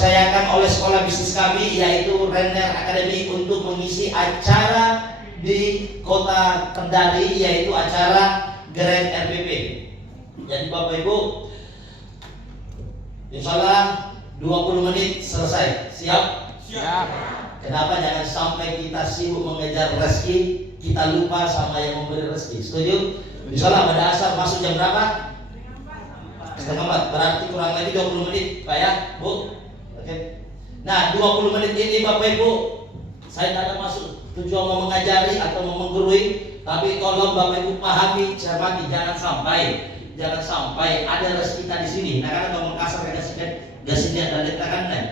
dipercayakan oleh sekolah bisnis kami, yaitu Renner Academy, untuk mengisi acara di kota Kendari, yaitu acara Grand RPP. Jadi Bapak Ibu, insya Allah 20 menit selesai. Siap? Siap. Kenapa? Jangan sampai kita sibuk mengejar rezeki, kita lupa sama yang memberi rezeki. Setuju? Insya Allah pada asar masuk jam berapa? Setengah 4. Berarti kurang lagi 20 menit Pak ya, Bu. Oke. Nah 20 menit ini Bapak Ibu, saya tidak ada maksud tujuan mau mengajari atau mau menggurui, tapi tolong Bapak Ibu pahami, cermati, jangan sampai ada rezeki kita di sini. Nah karena ngomong kasar kayak gasinya dan letakkan.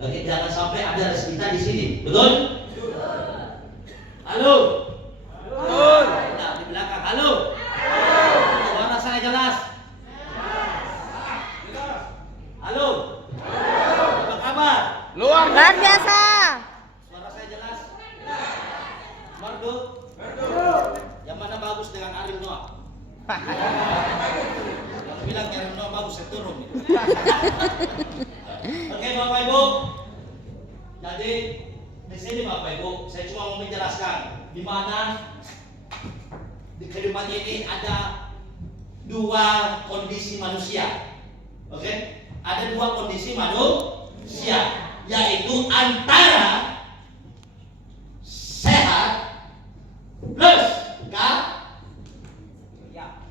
Oke, jangan sampai ada rezeki kita di sini. Betul? Halo? Betul. Nah, di belakang. Halo? Suara saya jelas? Halo? Apa kabar? Luar biasa. Suara saya jelas? Merdu? Yang mana bagus dengan Ariel Noah? Yang bilang Ariel Noah bagus, saya turun. Oke Bapak Ibu, jadi di sini Bapak Ibu, saya cuma mau menjelaskan di mana di kehidupan ini ada dua kondisi manusia. Oke, ada dua kondisi manusia, yaitu antara sehat plus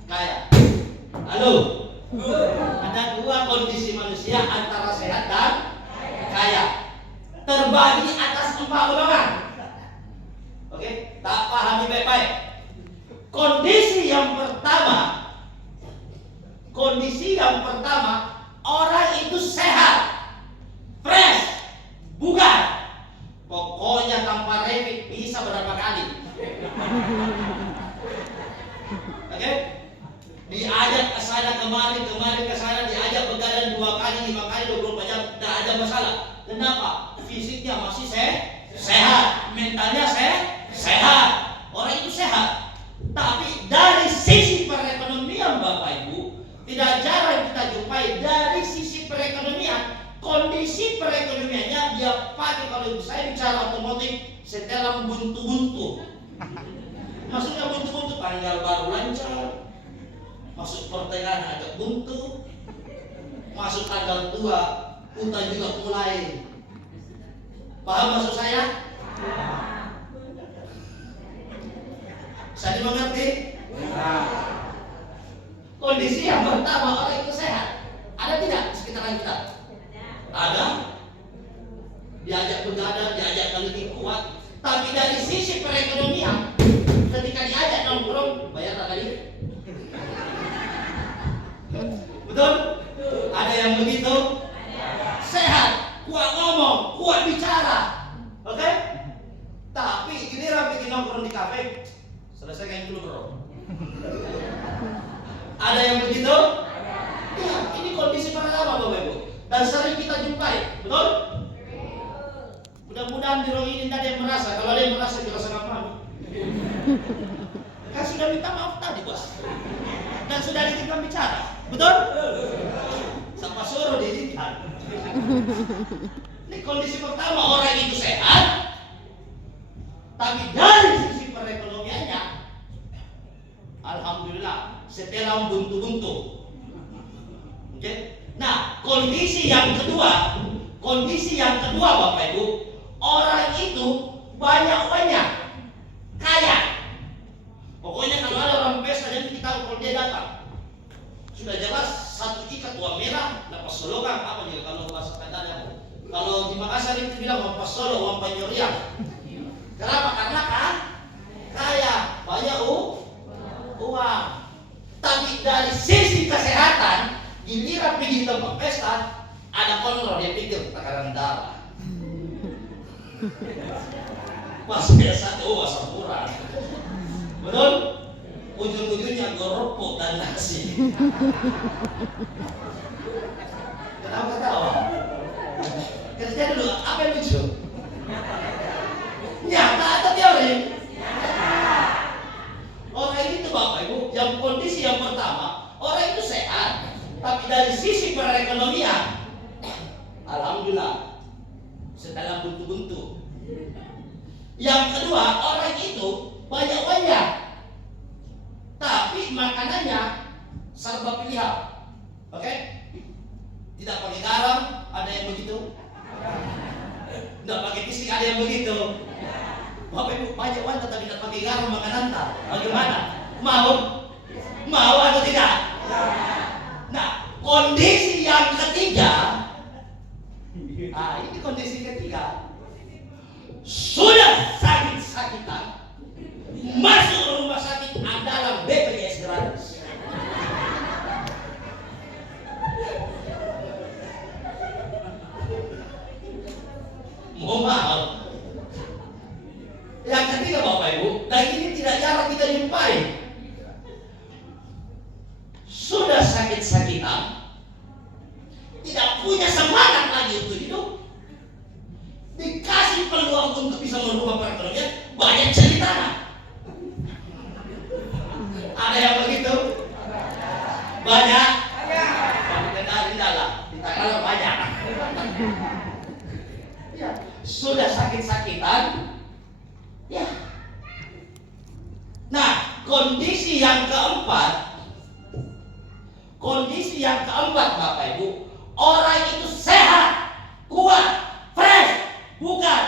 kaya. Halo. Ada dua kondisi manusia antara sehat dan kaya, terbagi atas 4 golongan. Oke, tak pahami baik-baik. Kondisi yang pertama, orang itu sehat, fresh, bugar, pokoknya tanpa remit bisa berapa kali. Oke? Diajak ke sana kemari ke sana, diajak begadang 2 kali, 5 kali, 24 jam, tidak ada masalah. Kenapa? Fisiknya masih sehat, mentalnya sehat. Orang itu sehat. Tapi dari sisi perekonomian Bapak Ibu, tidak jarang kita jumpai dari sisi perekonomian, kondisi perekonomiannya dia pakai, kalau saya bicara otomotif, setelan buntu-buntu. Maksudnya buntu-buntu, tanggal baru lancar, masuk pertengahan agak buntu, masuk tanggal tua, utang juga mulai. Paham maksud saya? Bisa dimengerti? Kondisi yang pertama, orang itu sehat. Ada tidak di sekitaran kita? Ada. Diajak begadang, diajak lebih kuat. Tapi dari sisi perekonomian, ketika diajak nongkrong, bayar tak kali? Betul? Ada yang begitu? Sehat, kuat ngomong, kuat bicara. Oke? Tapi giliran bikin nongkrong di kafe, selesaikan dulu bro. Ada yang begitu? Ya, ini kondisi pertama Bapak Ibu. Dan sering kita jumpai, betul? Mudah-mudahan di ruang ini tidak ada yang merasa. Kalau ada yang merasa, kita sangat malu. Kan sudah minta maaf tadi bos, dan sudah diizinkan bicara, betul? Sama suruh diizinkan. Ini kondisi pertama, orang itu sehat, tapi dari sisi perekonomiannya, alhamdulillah, setelah buntu-buntu. Oke? Nah, kondisi yang kedua Bapak Ibu, orang itu banyak kaya. Pokoknya kalau ada orang pesta, jadi kita tahu kalau dia datang. Sudah jelas satu ikat uang merah, lepas solokan apa juga kalau bahasa Kendari. Kalau di Makassar itu bilang uang pasolo, uang penyurian. Kenapa? Karena kan kaya, banyak uang. Tapi dari sisi kesehatan, giliran pergi tempat pesta, ada kontrol, dia pikir tekanan darah. Pas biasa asam urat. Betul? Ujung-ujungnya goropok dan nasi. Kenapa ketawa? Kerja dulu, apa yang lucu? Nyata atau teori? Orang itu Bapak Ibu, yang kondisi yang pertama, orang itu sehat, tapi dari sisi perekonomian, Alhamdulillah. Setelah buntu-buntu. Yang kedua, orang itu banyak wayang, tapi makanannya serba pilihan. Oke? Tidak pakai garam, ada yang begitu. Tidak pakai pisik, ada yang begitu. Bapak Ibu, banyak wanita tapi tidak pakai garam makanan tak? Bagaimana? Mau atau tidak? Nah, kondisi yang ketiga. Ini kondisi ketiga. Sudah sakit-sakitan, masuk rumah sakit dalam BPJS gratis. Mohon maaf. Yang ketiga Bapak Ibu, dan ini tidak jarang kita jumpai. Sudah sakit-sakitan, tidak punya semangat lagi untuk hidup, dikasih peluang untuk bisa merubah perekonomian, banyak cerita. Ada yang begitu? Banyak? Tapi kenalin dalam, ditanya banyak. Ya, sudah sakit-sakitan. Ya. Nah, kondisi yang keempat Bapak Ibu, orang itu sehat, kuat, fresh, bukan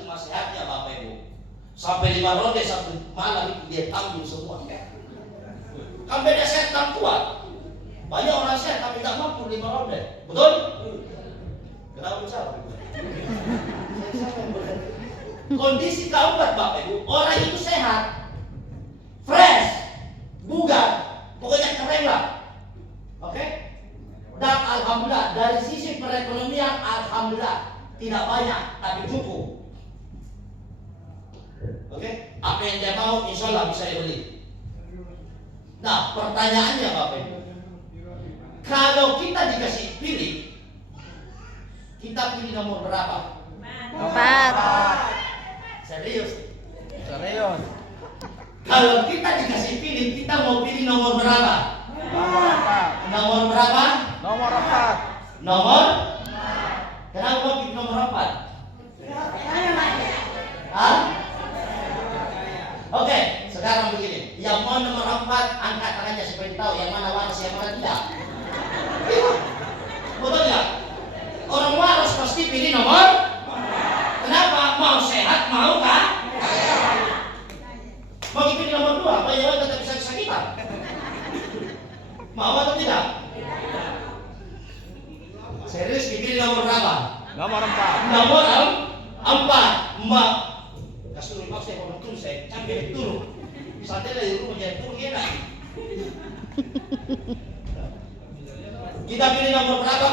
cuma sehatnya Bapak Ibu. Sampai 5 ronde satu malam itu dia tanggung semua. Kan beda sehat dan kuat. Banyak orang sehat tapi tidak mampu 5 ronde. Betul? Kenapa jawab? Kondisi keempat Bapak Ibu, orang itu sehat, fresh, bugar, pokoknya keren lah. Oke? Dan alhamdulillah dari sisi perekonomian alhamdulillah tidak banyak tapi cukup. Oke? Apa yang dia mau insya Allah bisa dibeli. Nah, pertanyaannya Bapak Ibu, kalau kita dikasih pilih, kita pilih nomor berapa? 4. Serius? Serius. Kalau kita dikasih pilih, kita mau pilih nomor berapa? Nomor 4. Nomor berapa? Nomor 4. Nomor? Kenapa mau pilih nomor 4? Hah? Oke, sekarang begini. Yang mau nomor 4, angkat tangannya supaya tahu yang mana waras, yang mana tidak. Betul nggak? Orang waras pasti pilih nomor. Kenapa? Mau sehat, mau kan? Mau pilih nomor 2, banyak tetap bisa kesakitan. Mau atau tidak? Serius dipilih nomor berapa? Nomor 4. Nomor 4. Kasih rumah saya mau turun saya cambil turun. Santai dari rumah jadi turun enak. Kita pilih nomor berapa?